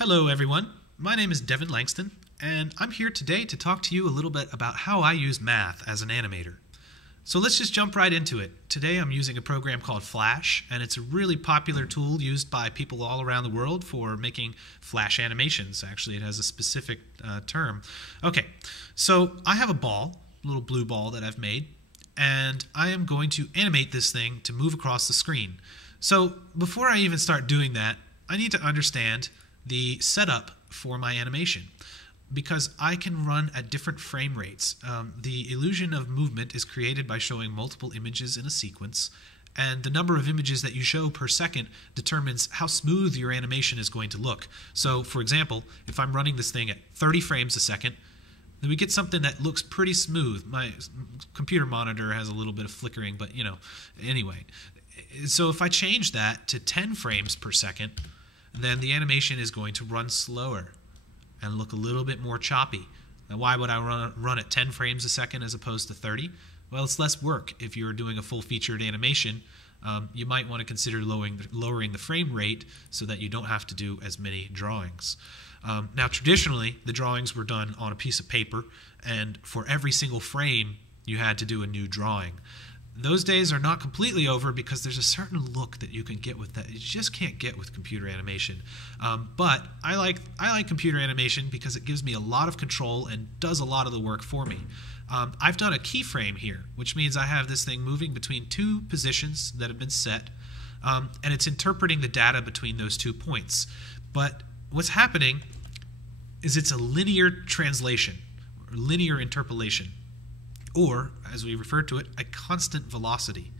Hello everyone, my name is Deven Langston, and I'm here today to talk to you a little bit about how I use math as an animator. So let's just jump right into it. Today I'm using a program called Flash, and it's a really popular tool used by people all around the world for making Flash animations. Actually, it has a specific term. Okay, so I have a ball, a little blue ball that I've made, and I am going to animate this thing to move across the screen. So before I even start doing that, I need to understand the setup for my animation, because I can run at different frame rates. The illusion of movement is created by showing multiple images in a sequence, and the number of images that you show per second determines how smooth your animation is going to look. So, for example, if I'm running this thing at 30 frames a second, then we get something that looks pretty smooth. My computer monitor has a little bit of flickering, but anyway. So if I change that to 10 frames per second, then the animation is going to run slower and look a little bit more choppy. Now, why would I run at 10 frames a second as opposed to 30? Well, it's less work. If you're doing a full-featured animation, you might want to consider lowering the frame rate so that you don't have to do as many drawings. Now, traditionally, the drawings were done on a piece of paper, and for every single frame, you had to do a new drawing. Those days are not completely over because there's a certain look that you can get with that you just can't get with computer animation. But I like computer animation because it gives me a lot of control and does a lot of the work for me. I've done a keyframe here, which means I have this thing moving between two positions that have been set, and it's interpreting the data between those 2 points. But what's happening is it's a linear translation, or linear interpolation, or, as we refer to it, a constant velocity.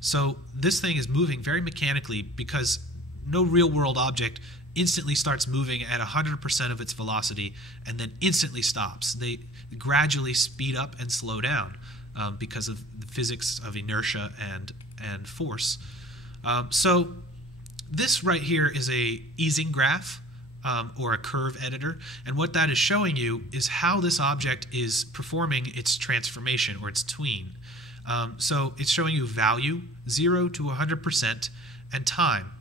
So this thing is moving very mechanically because no real-world object instantly starts moving at 100% of its velocity and then instantly stops. They gradually speed up and slow down because of the physics of inertia and force. So this right here is a Ising graph. Or a curve editor, and what that is showing you is how this object is performing its transformation or its tween. So it's showing you value, 0 to 100%, and time.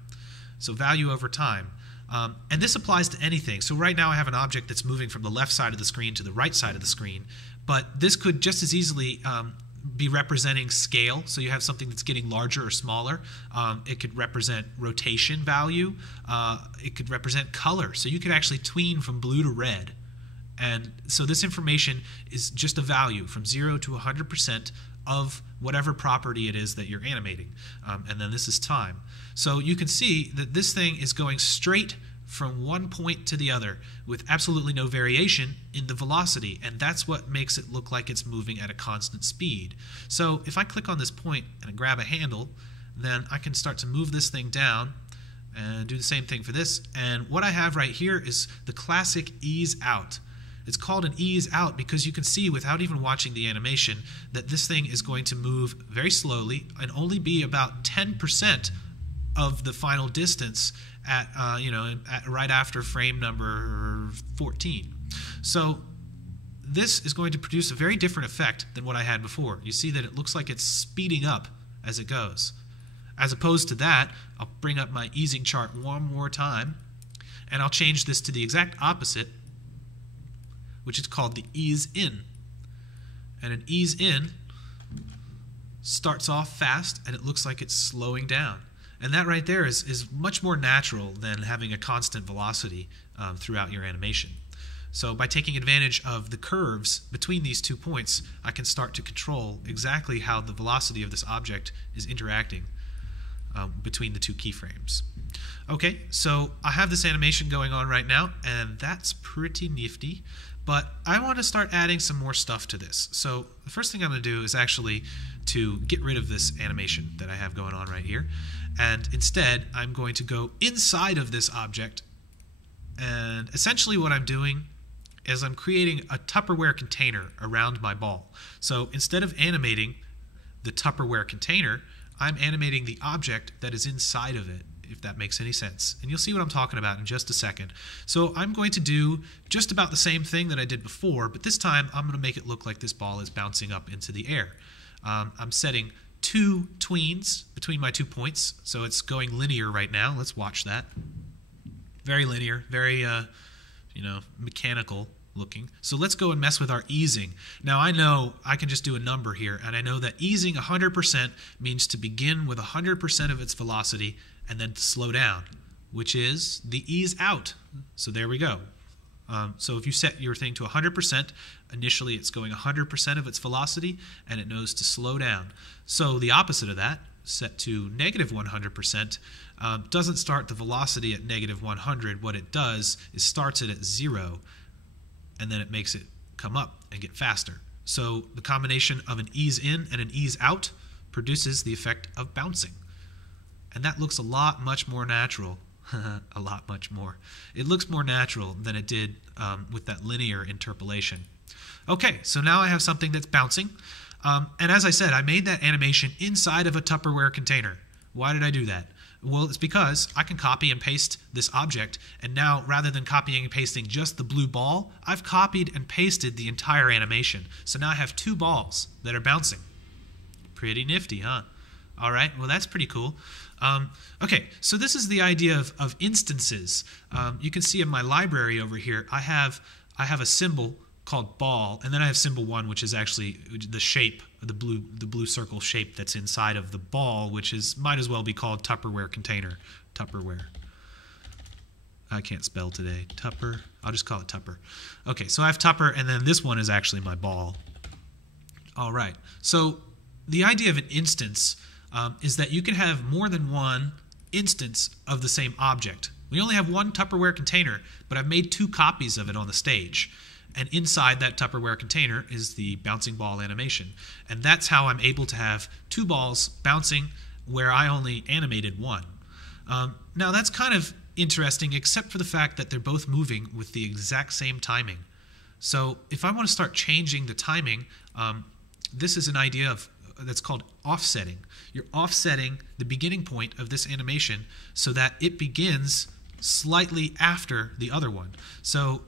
So value over time. And this applies to anything. So right now I have an object that's moving from the left side of the screen to the right side of the screen, but this could just as easily be representing scale, so you have something that's getting larger or smaller. It could represent rotation value. It could represent color, so you could actually tween from blue to red. And so this information is just a value from 0 to 100% of whatever property it is that you're animating. And then this is time. So you can see that this thing is going straight from one point to the other with absolutely no variation in the velocity, and that's what makes it look like it's moving at a constant speed. So if I click on this point and I grab a handle, then I can start to move this thing down and do the same thing for this. And what I have right here is the classic ease out. It's called an ease out because you can see without even watching the animation that this thing is going to move very slowly and only be about 10% of the final distance at right after frame number 14. So this is going to produce a very different effect than what I had before. You see that it looks like it's speeding up as it goes. As opposed to that, I'll bring up my easing chart one more time, and I'll change this to the exact opposite, which is called the ease in. And an ease in starts off fast, and it looks like it's slowing down. And that right there is much more natural than having a constant velocity throughout your animation. So by taking advantage of the curves between these 2 points, I can start to control exactly how the velocity of this object is interacting between the 2 keyframes. Okay, so I have this animation going on right now, and that's pretty nifty. But I want to start adding some more stuff to this. So the first thing I'm going to do is actually to get rid of this animation that I have going on right here. And instead, I'm going to go inside of this object. And essentially what I'm doing is I'm creating a Tupperware container around my ball. So instead of animating the Tupperware container, I'm animating the object that is inside of it, if that makes any sense. And you'll see what I'm talking about in just a second. So I'm going to do just about the same thing that I did before, but this time I'm going to make it look like this ball is bouncing up into the air. I'm setting 2 tweens between my 2 points, so it's going linear right now. Let's watch that. Very linear, very mechanical looking. So let's go and mess with our easing. Now I know I can just do a number here, and I know that easing 100% means to begin with 100% of its velocity and then to slow down, which is the ease out. So there we go. So if you set your thing to 100%, initially it's going 100% of its velocity, and it knows to slow down. So the opposite of that, set to negative 100%, doesn't start the velocity at negative 100. What it does is starts it at 0, and then it makes it come up and get faster. So the combination of an ease in and an ease out produces the effect of bouncing. And that looks a lot much more natural. A lot much more. It looks more natural than it did with that linear interpolation. Okay, so now I have something that's bouncing. And as I said, I made that animation inside of a Tupperware container. Why did I do that? Well, it's because I can copy and paste this object, and now rather than copying and pasting just the blue ball, I've copied and pasted the entire animation. So now I have two balls that are bouncing. Pretty nifty, huh? All right, well that's pretty cool. Okay, so this is the idea of instances. You can see in my library over here, I have a symbol called ball, and then I have symbol 1, which is actually the shape, the blue circle shape that's inside of the ball, which might as well be called Tupperware container. Tupperware. I can't spell today. Tupper. I'll just call it Tupper. Okay, so I have Tupper, and then this one is actually my ball. All right. So the idea of an instance is that you can have more than one instance of the same object. We only have one Tupperware container, but I've made two copies of it on the stage. And inside that Tupperware container is the bouncing ball animation. And that's how I'm able to have two balls bouncing where I only animated one. Now that's kind of interesting, except for the fact that they're both moving with the exact same timing. So if I want to start changing the timing, this is an idea that's called offsetting. You're offsetting the beginning point of this animation so that it begins slightly after the other one. So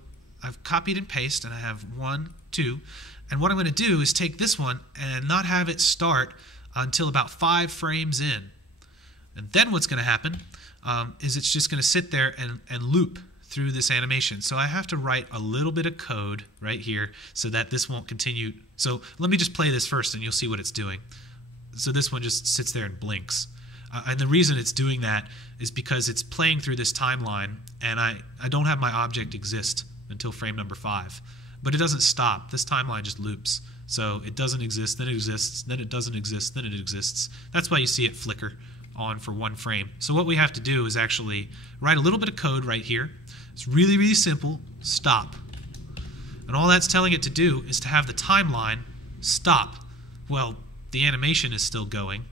I've copied and pasted, and I have 1, 2, and what I'm going to do is take this one and not have it start until about 5 frames in. And then what's going to happen is it's just going to sit there and loop through this animation. So I have to write a little bit of code right here so that this won't continue. So let me just play this first and you'll see what it's doing. So this one just sits there and blinks. And the reason it's doing that is because it's playing through this timeline, and I don't have my object exist until frame number 5. But it doesn't stop. This timeline just loops. So it doesn't exist, then it exists, then it doesn't exist, then it exists. That's why you see it flicker on for 1 frame. So what we have to do is actually write a little bit of code right here. It's really, really simple. Stop. And all that's telling it to do is to have the timeline stop. Well, the animation is still going,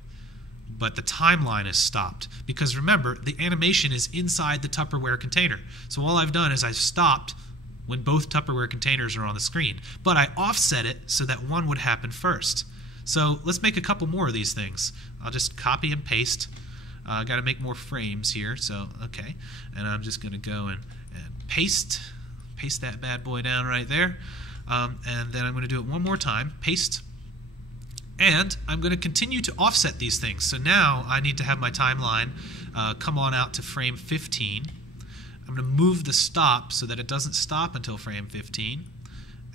but the timeline is stopped. Because remember, the animation is inside the Tupperware container. So all I've done is I've stopped when both Tupperware containers are on the screen. But I offset it so that one would happen first. So let's make a couple more of these things. I'll just copy and paste. I've got to make more frames here, so okay. And I'm just going to go and paste that bad boy down right there. And then I'm going to do it one more time, paste. And I'm going to continue to offset these things. So now I need to have my timeline come on out to frame 15. I'm going to move the stop so that it doesn't stop until frame 15.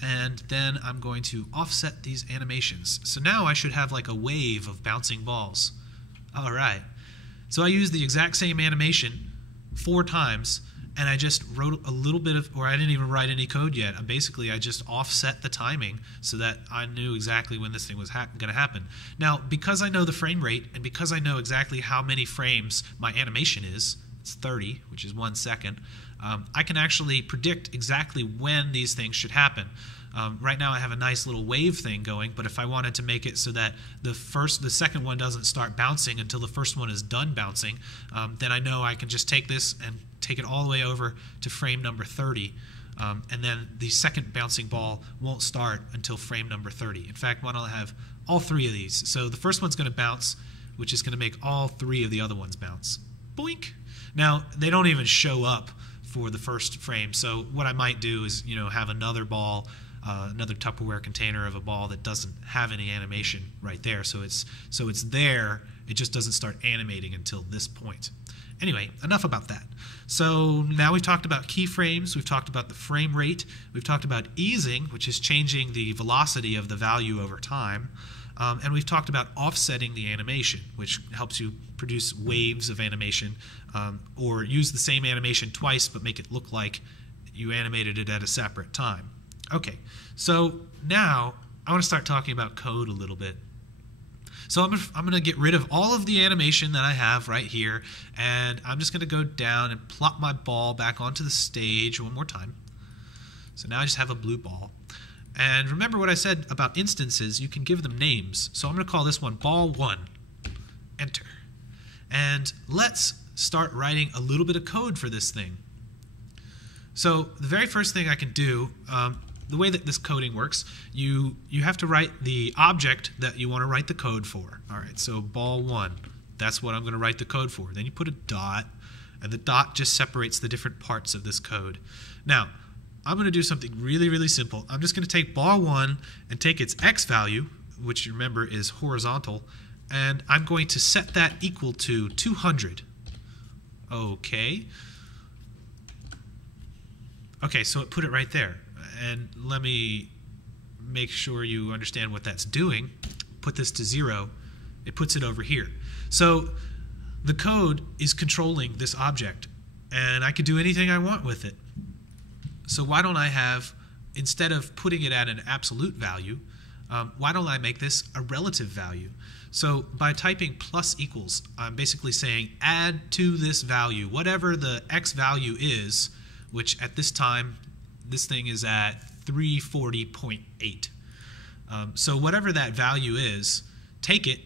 And then I'm going to offset these animations. So now I should have like a wave of bouncing balls. All right. So I used the exact same animation 4 times, and I just wrote a little bit of, or I didn't even write any code yet. Basically, I just offset the timing so that I knew exactly when this thing was going to happen. Now, because I know the frame rate, and because I know exactly how many frames my animation is, it's 30, which is 1 second, I can actually predict exactly when these things should happen. Right now I have a nice little wave thing going, but if I wanted to make it so that the second one doesn't start bouncing until the first one is done bouncing, then I know I can just take this and take it all the way over to frame number 30, and then the second bouncing ball won't start until frame number 30. In fact, why don't I have all 3 of these? So the first one's going to bounce, which is going to make all 3 of the other ones bounce. Boink! Now, they don't even show up for the first frame, so what I might do is, have another ball, another Tupperware container of a ball that doesn't have any animation right there. So it's there, it just doesn't start animating until this point. Anyway, enough about that. So now we've talked about keyframes, we've talked about the frame rate, we've talked about easing, which is changing the velocity of the value over time, and we've talked about offsetting the animation, which helps you produce waves of animation, or use the same animation twice but make it look like you animated it at a separate time. Okay, so now I want to start talking about code a little bit. So I'm going to get rid of all of the animation that I have right here, and I'm just going to go down and plop my ball back onto the stage one more time. So now I just have a blue ball. And remember what I said about instances, you can give them names. So I'm going to call this one ball 1. Enter. And let's start writing a little bit of code for this thing. So the very first thing I can do, the way that this coding works, you have to write the object that you want to write the code for. All right, so ball 1, that's what I'm going to write the code for. Then you put a dot, and the dot just separates the different parts of this code. Now, I'm going to do something really, really simple. I'm just going to take ball 1 and take its x value, which you remember is horizontal, and I'm going to set that equal to 200. Okay. Okay, so it put it right there. And let me make sure you understand what that's doing. Put this to 0. It puts it over here. So the code is controlling this object, and I can do anything I want with it. So why don't I have, instead of putting it at an absolute value, why don't I make this a relative value? So by typing plus equals, I'm basically saying add to this value, whatever the x value is, which at this time, this thing is at 340.8. So whatever that value is, take it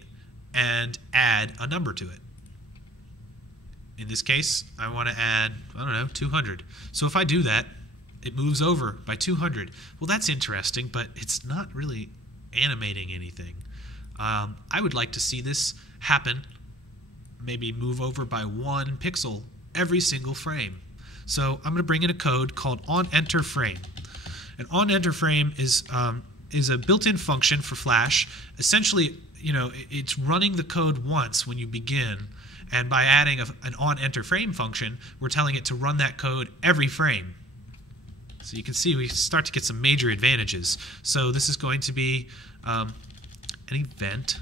and add a number to it. In this case, I want to add, I don't know, 200. So if I do that, it moves over by 200. Well, that's interesting, but it's not really animating anything. I would like to see this happen, maybe move over by 1 pixel every single frame. So I'm going to bring in a code called onEnterFrame. And onEnterFrame is a built-in function for Flash. Essentially, it's running the code once when you begin, and by adding an onEnterFrame function, we're telling it to run that code every frame. So you can see we start to get some major advantages. So this is going to be an event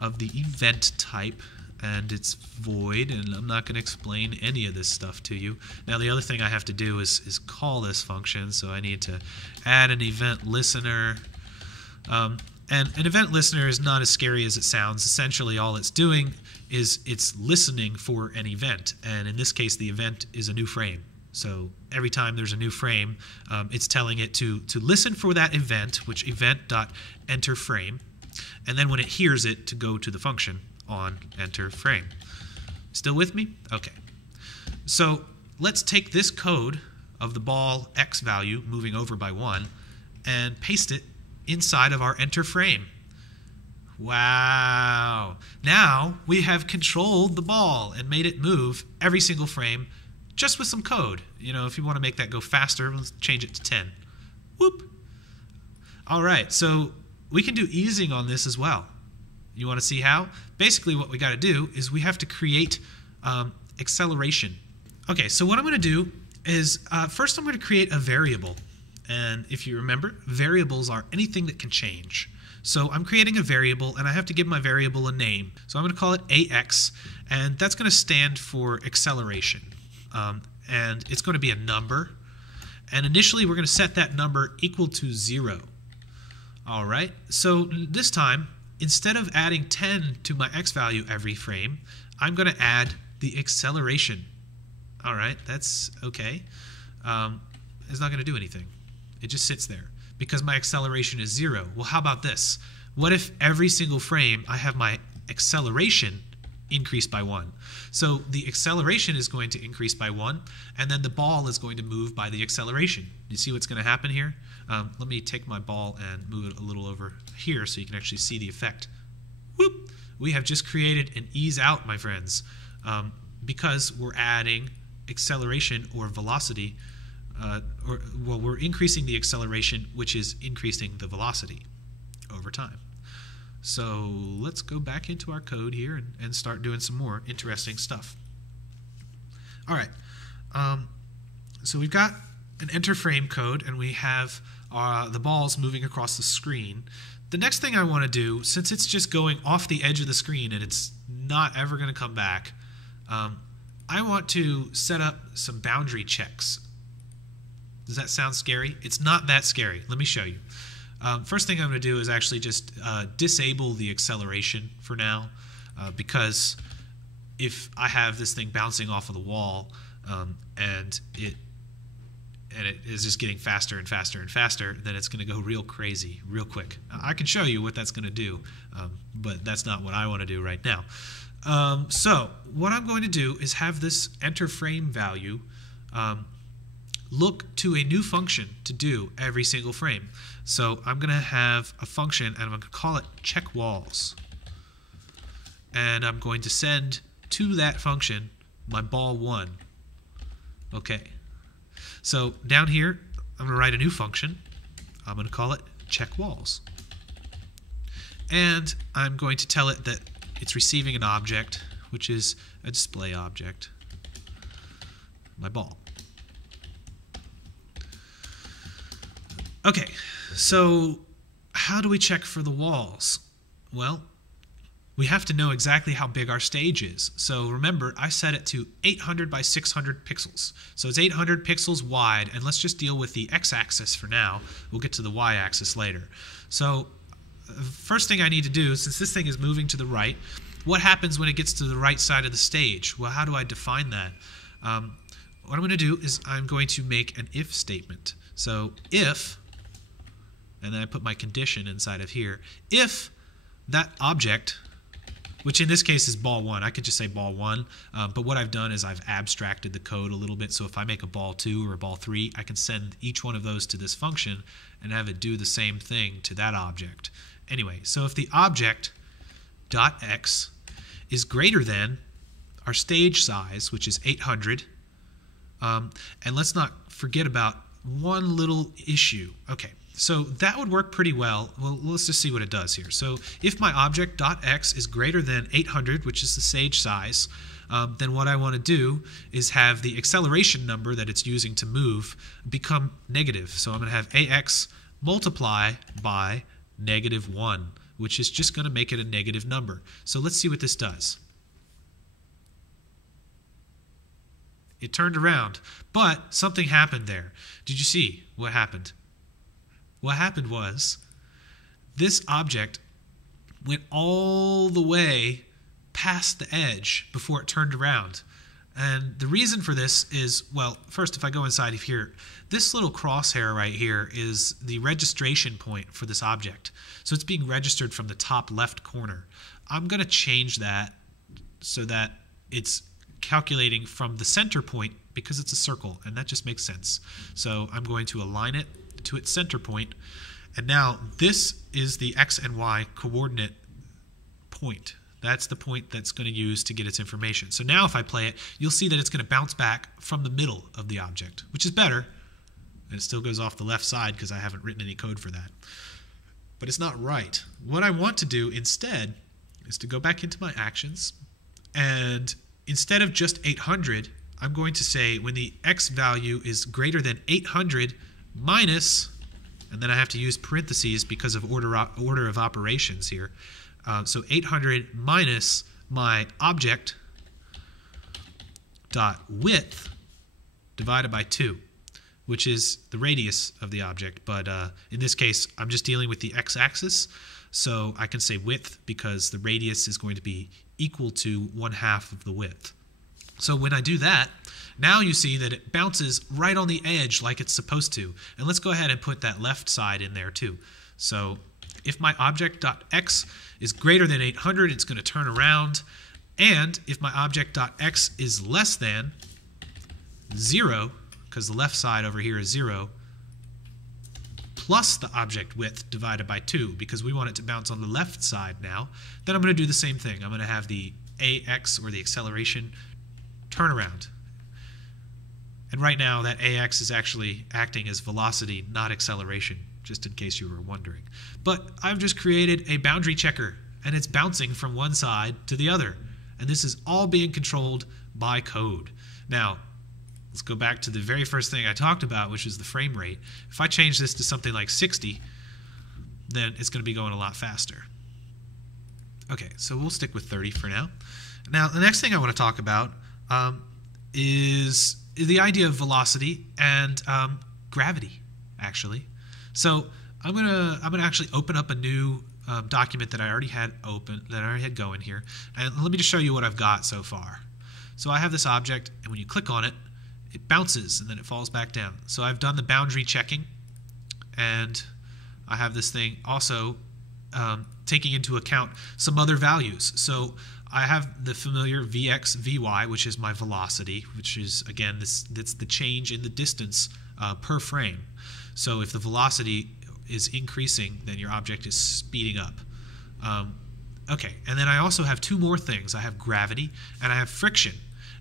of the event type, and it's void, and I'm not going to explain any of this stuff to you. Now the other thing I have to do is call this function, so I need to add an event listener. And an event listener is not as scary as it sounds. Essentially all it's doing is it's listening for an event, and in this case the event is a new frame. So every time there's a new frame, it's telling it to listen for that event, which event.enterFrame, and then when it hears it, to go to the function onEnterFrame. Still with me? Okay. So let's take this code of the ball x value moving over by 1 and paste it inside of our enterFrame. Wow. Now we have controlled the ball and made it move every single frame just with some code. If you want to make that go faster, let's change it to 10. Whoop. All right, so we can do easing on this as well. You want to see how? Basically what we got to do is we have to create acceleration. Okay, so what I'm going to do is first I'm going to create a variable. And if you remember, variables are anything that can change. So I'm creating a variable, and I have to give my variable a name. So I'm going to call it AX, and that's going to stand for acceleration. And it's going to be a number. And initially we're going to set that number equal to 0. All right, so this time, instead of adding 10 to my x value every frame, I'm going to add the acceleration. All right, that's okay. It's not going to do anything. It just sits there because my acceleration is 0. Well, how about this? What if every single frame I have my acceleration increased by 1? So the acceleration is going to increase by 1, and then the ball is going to move by the acceleration. You see what's going to happen here? Let me take my ball and move it a little over here so you can actually see the effect. Whoop! We have just created an ease out, my friends, because we're adding acceleration or velocity, we're increasing the acceleration, which is increasing the velocity over time. So let's go back into our code here and start doing some more interesting stuff. All right. So we've got an enter frame code, and we have the balls moving across the screen. The next thing I want to do, since it's just going off the edge of the screen and it's not ever going to come back, I want to set up some boundary checks. Does that sound scary? It's not that scary. Let me show you. First thing I'm going to do is actually just disable the acceleration for now, because if I have this thing bouncing off of the wall and it is just getting faster and faster and faster, then it's going to go real crazy real quick. I can show you what that's going to do, but that's not what I want to do right now. So what I'm going to do is have this enter frame value look to a new function to do every single frame. So I'm going to have a function, and I'm going to call it check walls. And I'm going to send to that function my ball 1. Okay. So down here, I'm going to write a new function. I'm going to call it check walls. And I'm going to tell it that it's receiving an object, which is a display object, my ball. Okay, so how do we check for the walls? Well, we have to know exactly how big our stage is. So remember, I set it to 800 by 600 pixels. So it's 800 pixels wide, and let's just deal with the x-axis for now. We'll get to the y-axis later. So first thing I need to do, since this thing is moving to the right, what happens when it gets to the right side of the stage? Well, how do I define that? What I'm going to do is I'm going to make an if statement. So if, and then I put my condition inside of here, if that object, which in this case is ball 1. I could just say ball 1, but what I've done is I've abstracted the code a little bit, so if I make a ball 2 or a ball 3, I can send each one of those to this function and have it do the same thing to that object. Anyway, so if the object dot x is greater than our stage size, which is 800, and let's not forget about one little issue. Okay. So that would work pretty well. Well, let's just see what it does here. So if my object .x is greater than 800, which is the stage size, then what I want to do is have the acceleration number that it's using to move become negative. So I'm going to have ax multiply by -1, which is just going to make it a negative number. So let's see what this does. It turned around, but something happened there. Did you see what happened? What happened was this object went all the way past the edge before it turned around. And the reason for this is, well, first if I go inside of here, this little crosshair right here is the registration point for this object. So it's being registered from the top left corner. I'm going to change that so that it's calculating from the center point because it's a circle, and that just makes sense. So I'm going to align it to its center point, and now this is the x and y coordinate point. That's the point that's going to use to get its information. So now if I play it, you'll see that it's going to bounce back from the middle of the object, which is better. And it still goes off the left side because I haven't written any code for that. But it's not right. What I want to do instead is to go back into my actions, and instead of just 800, I'm going to say when the x value is greater than 800 minus, and then I have to use parentheses because of order of operations here. So 800 minus my object dot width divided by 2, which is the radius of the object. But in this case, I'm just dealing with the x-axis, so I can say width because the radius is going to be equal to 1/2 of the width. So when I do that, now you see that it bounces right on the edge like it's supposed to. And let's go ahead and put that left side in there too. So if my object.x is greater than 800, it's going to turn around. And if my object.x is less than 0, because the left side over here is 0, plus the object width divided by 2, because we want it to bounce on the left side now, then I'm going to do the same thing. I'm going to have the ax, or the acceleration, turn around. And right now, that ax is actually acting as velocity, not acceleration, just in case you were wondering. But I've just created a boundary checker, and it's bouncing from one side to the other. And this is all being controlled by code. Now, let's go back to the very first thing I talked about, which is the frame rate. If I change this to something like 60, then it's going to be going a lot faster. Okay, so we'll stick with 30 for now. Now, the next thing I want to talk about is the idea of velocity and gravity, actually. So I'm gonna actually open up a new document that I already had going here, and let me just show you what I've got so far. So I have this object, and when you click on it, it bounces and then it falls back down. So I've done the boundary checking, and I have this thing also taking into account some other values. So I have the familiar Vx, Vy, which is my velocity, which is, again, that's the change in the distance per frame. So if the velocity is increasing, then your object is speeding up. Okay, and then I also have two more things. I have gravity and I have friction.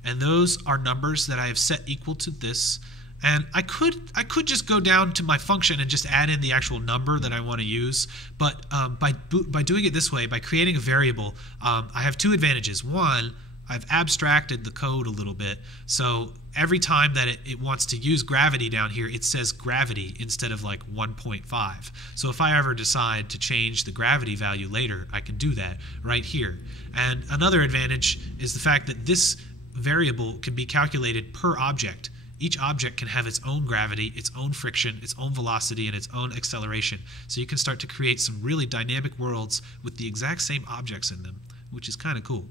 And those are numbers that I have set equal to this. And I could just go down to my function and just add in the actual number that I want to use. But by doing it this way, by creating a variable, I have two advantages. One, I've abstracted the code a little bit. So every time that it wants to use gravity down here, it says gravity instead of like 1.5. So if I ever decide to change the gravity value later, I can do that right here. And another advantage is the fact that this variable can be calculated per object. Each object can have its own gravity, its own friction, its own velocity, and its own acceleration. So you can start to create some really dynamic worlds with the exact same objects in them, which is kind of cool.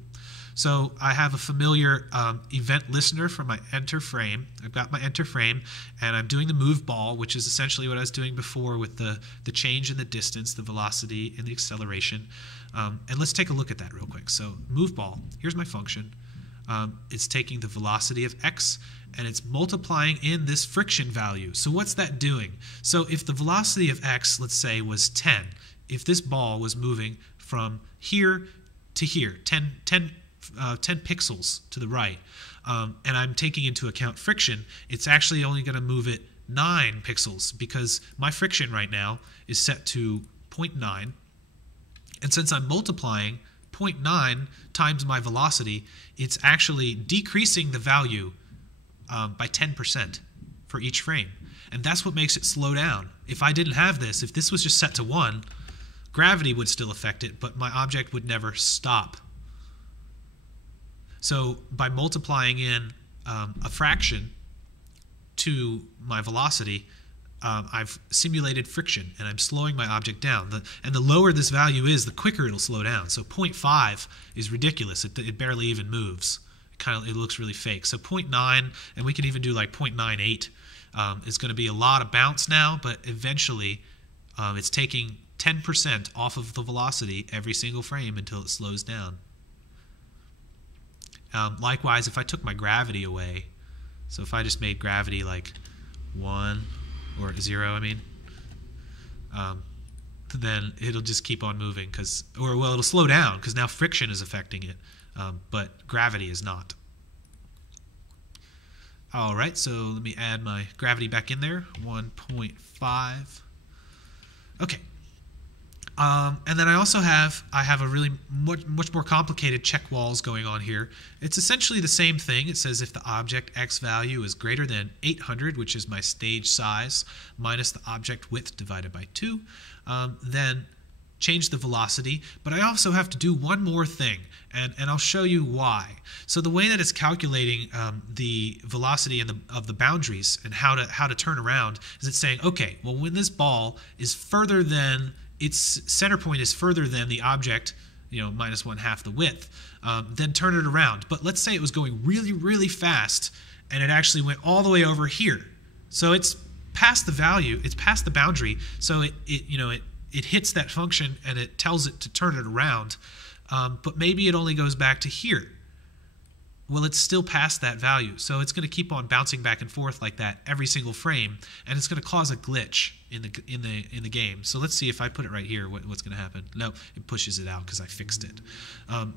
So I have a familiar event listener for my enter frame. I've got my enter frame, and I'm doing the move ball, which is essentially what I was doing before with the change in the distance, the velocity, and the acceleration. And let's take a look at that real quick. So move ball, here's my function. It's taking the velocity of x, and it's multiplying in this friction value. So what's that doing? So if the velocity of x, let's say, was 10, if this ball was moving from here to here, 10 pixels to the right, and I'm taking into account friction, it's actually only going to move it 9 pixels because my friction right now is set to 0.9. And since I'm multiplying 0.9 times my velocity, it's actually decreasing the value by 10% for each frame. And that's what makes it slow down. If I didn't have this, if this was just set to 1, gravity would still affect it, but my object would never stop. So by multiplying in a fraction to my velocity, I've simulated friction, and I'm slowing my object down. And the lower this value is, the quicker it'll slow down. So 0.5 is ridiculous. It barely even moves. It looks really fake. So 0.9, and we can even do like 0.98, is going to be a lot of bounce now, but eventually it's taking 10% off of the velocity every single frame until it slows down. Likewise, if I took my gravity away, so if I just made gravity like 1 or 0, then it'll just keep on moving it'll slow down because now friction is affecting it, but gravity is not. All right, so let me add my gravity back in there, 1.5. Okay. And then I also have a really much more complicated check walls going on here. It's essentially the same thing. It says if the object x value is greater than 800, which is my stage size, minus the object width divided by 2, then change the velocity. But I also have to do one more thing, and I'll show you why. So the way that it's calculating the velocity of the boundaries and how to turn around is it's saying, okay, well, when this ball is further than its center point is further than the object, minus 1/2 the width, then turn it around. But let's say it was going really, really fast, and it actually went all the way over here. So it's past the value, it's past the boundary, so it hits that function and it tells it to turn it around, but maybe it only goes back to here. Well, it's still past that value, so it's going to keep on bouncing back and forth like that every single frame, and it's going to cause a glitch in the game. So let's see if I put it right here, what's going to happen. No, it pushes it out because I fixed it.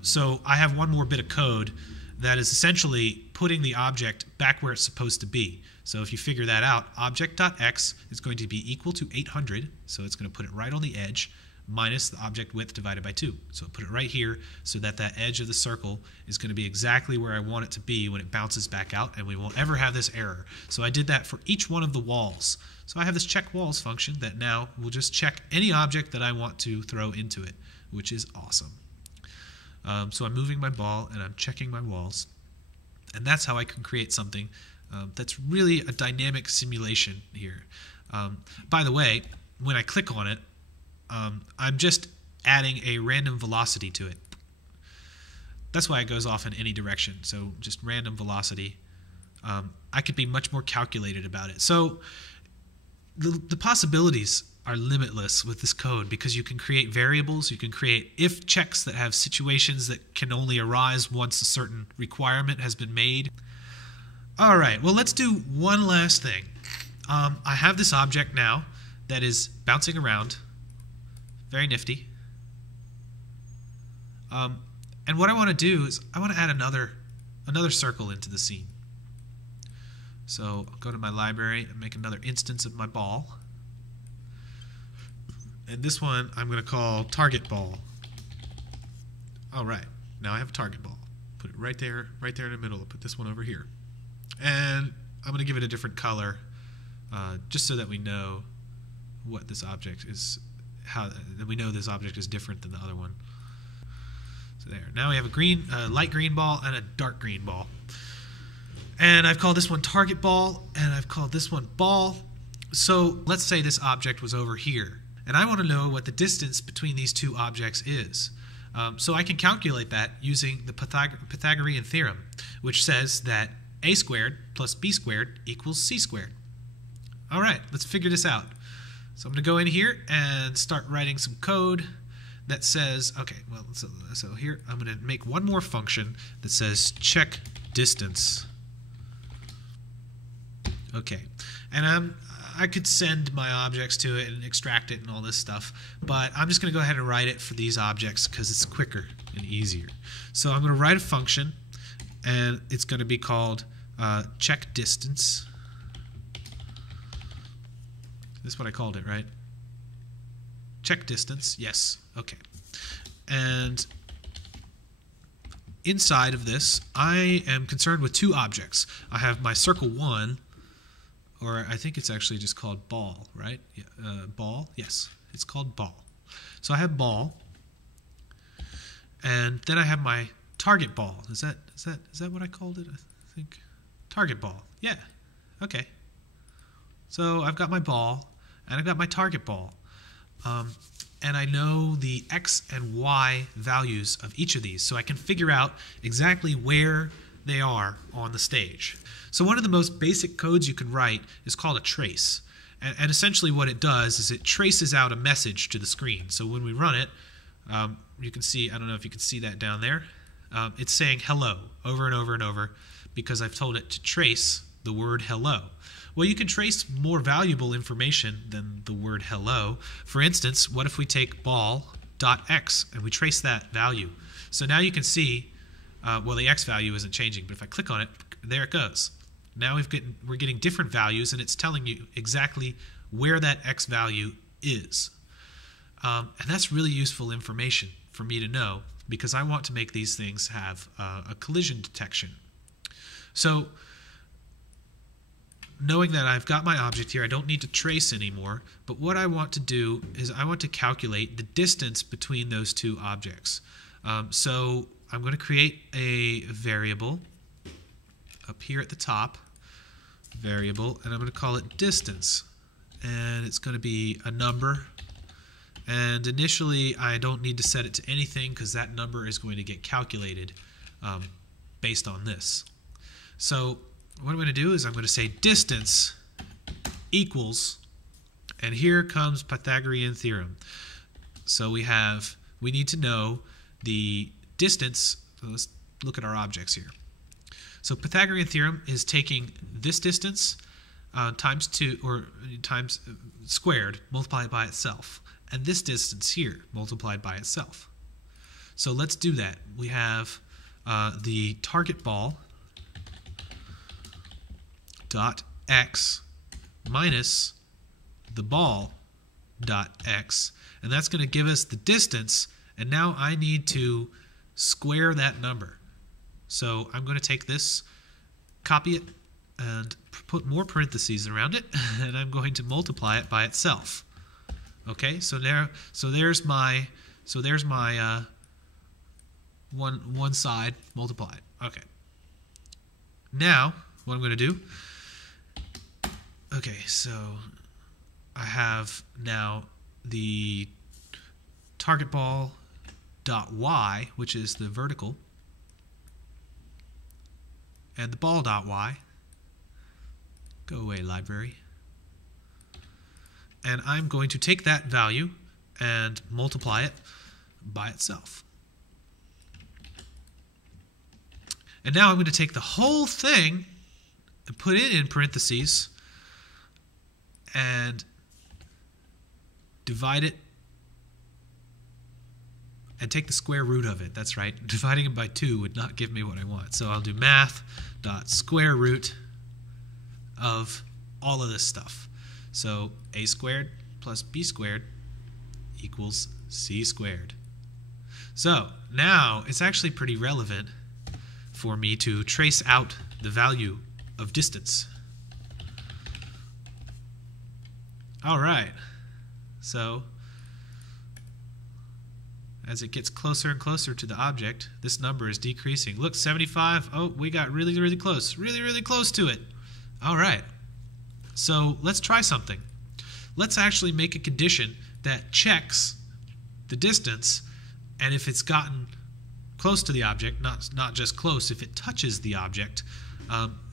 So I have one more bit of code that is essentially putting the object back where it's supposed to be. So if you figure that out, object.x is going to be equal to 800, so it's going to put it right on the edge. minus the object width divided by 2. So put it right here so that that edge of the circle is going to be exactly where I want it to be when it bounces back out, and we won't ever have this error. So I did that for each one of the walls. So I have this check walls function that now will just check any object that I want to throw into it, which is awesome. So I'm moving my ball and I'm checking my walls. And that's how I can create something that's really a dynamic simulation here. By the way, when I click on it, I'm just adding a random velocity to it. That's why it goes off in any direction. So just random velocity. I could be much more calculated about it. So the possibilities are limitless with this code because you can create variables, you can create if checks that have situations that can only arise once a certain requirement has been made. All right, well, let's do one last thing. I have this object now that is bouncing around. Very nifty. And what I want to do is I want to add another circle into the scene. So I'll go to my library and make another instance of my ball. And this one I'm going to call target ball. All right, now I have a target ball. Put it right there in the middle. I'll put this one over here. And I'm going to give it a different color just so that we know what this object is, that we know this object is different than the other one. So there. Now we have a light green ball and a dark green ball. And I've called this one target ball, and I've called this one ball. So let's say this object was over here, and I want to know what the distance between these two objects is. So I can calculate that using the Pythagorean theorem, which says that a squared plus b squared equals c squared. All right, let's figure this out. So I'm going to go in here and start writing some code that says, okay, well, so here I'm going to make one more function that says check distance. Okay, and I could send my objects to it and extract it and all this stuff, but I'm just going to go ahead and write it for these objects because it's quicker and easier. So I'm going to write a function, and it's going to be called check distance. This is what I called it, right? Check distance, yes, okay. And inside of this, I am concerned with two objects. I have my circle 1, or I think it's actually just called ball, right? Ball, yes, it's called ball. So I have ball, and then I have my target ball. Is that what I called it? I think target ball. Yeah, okay. So I've got my ball, and I've got my target ball. And I know the x and y values of each of these, so I can figure out exactly where they are on the stage. So one of the most basic codes you can write is called a trace. And essentially what it does is it traces out a message to the screen. So when we run it, you can see, I don't know if you can see that down there, it's saying hello over and over and over because I've told it to trace the word hello. Well, you can trace more valuable information than the word hello. For instance, what if we take ball.x and we trace that value? So now you can see, well, the x value isn't changing, but if I click on it, there it goes. Now we're getting different values, and it's telling you exactly where that x value is. And that's really useful information for me to know because I want to make these things have a collision detection. So knowing that I've got my object here, I don't need to trace anymore, but what I want to do is I want to calculate the distance between those two objects. So I'm going to create a variable up here at the top, variable, and I'm going to call it distance. And it's going to be a number. And initially, I don't need to set it to anything because that number is going to get calculated based on this. So what I'm going to do is I'm going to say distance equals, and here comes Pythagorean theorem. So we need to know the distance. So let's look at our objects here. So Pythagorean theorem is taking this distance times 2 or times squared multiplied by itself, and this distance here multiplied by itself. So let's do that. We have the target ball dot x minus the ball dot x, and that's going to give us the distance, and now I need to square that number. So I'm going to take this, copy it, and put more parentheses around it, and I'm going to multiply it by itself. Okay, so there's my one side multiplied. Okay. Now what I'm going to do. Okay, so I have now the target ball dot y, which is the vertical, and the ball dot y. Go away, library. And I'm going to take that value and multiply it by itself. And now I'm going to take the whole thing and put it in parentheses and divide it and take the square root of it. That's right. Dividing it by 2 would not give me what I want. So I'll do math dot square root of all of this stuff. So a squared plus b squared equals c squared. So now it's actually pretty relevant for me to trace out the value of distance. All right. So as it gets closer and closer to the object, this number is decreasing. Look, 75. Oh, we got really, really close. Really, really close to it. All right. So let's try something. Let's actually make a condition that checks the distance, and if it's gotten close to the object, not just close, if it touches the object,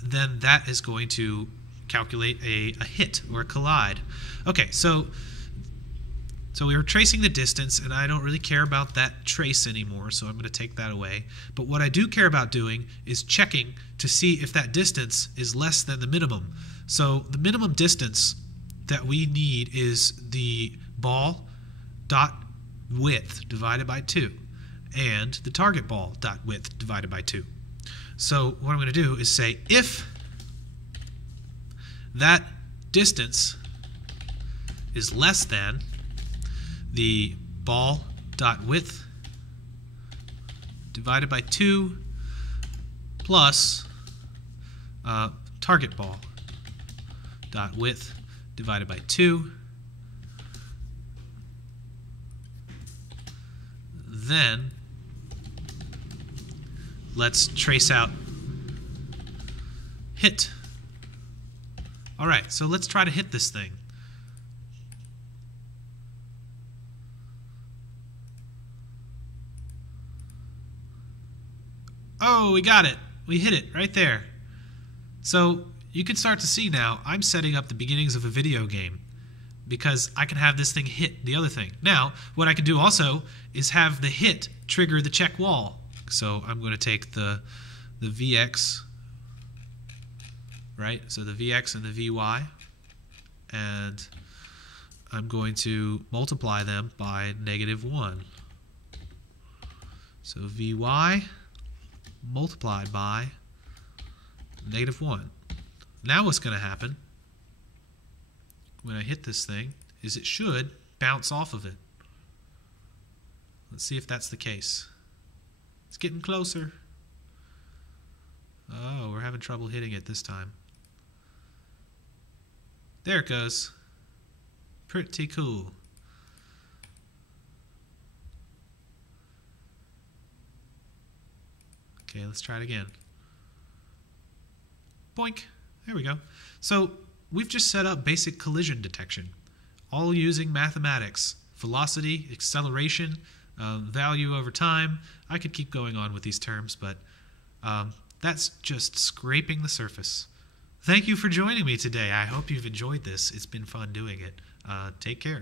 then that is going to calculate a hit or a collide. Okay, so we were tracing the distance, and I don't really care about that trace anymore, so I'm going to take that away. But what I do care about doing is checking to see if that distance is less than the minimum. So the minimum distance that we need is the ball dot width divided by 2 and the target ball dot width divided by 2. So what I'm going to do is say if that distance is less than the ball dot width divided by 2 plus target ball dot width divided by 2, then let's trace out hit. All right, so let's try to hit this thing. Oh, we got it. We hit it right there. So you can start to see now I'm setting up the beginnings of a video game because I can have this thing hit the other thing. Now, what I can do also is have the hit trigger the check wall. So I'm going to take the Vx, right? So the Vx and the Vy, and I'm going to multiply them by -1. So Vy multiplied by -1. Now what's going to happen when I hit this thing is it should bounce off of it. Let's see if that's the case. It's getting closer. Oh, we're having trouble hitting it this time. There it goes. Pretty cool. Okay, let's try it again. Boink. There we go. So we've just set up basic collision detection, all using mathematics, velocity, acceleration, value over time. I could keep going on with these terms, but that's just scraping the surface. Thank you for joining me today. I hope you've enjoyed this. It's been fun doing it. Take care.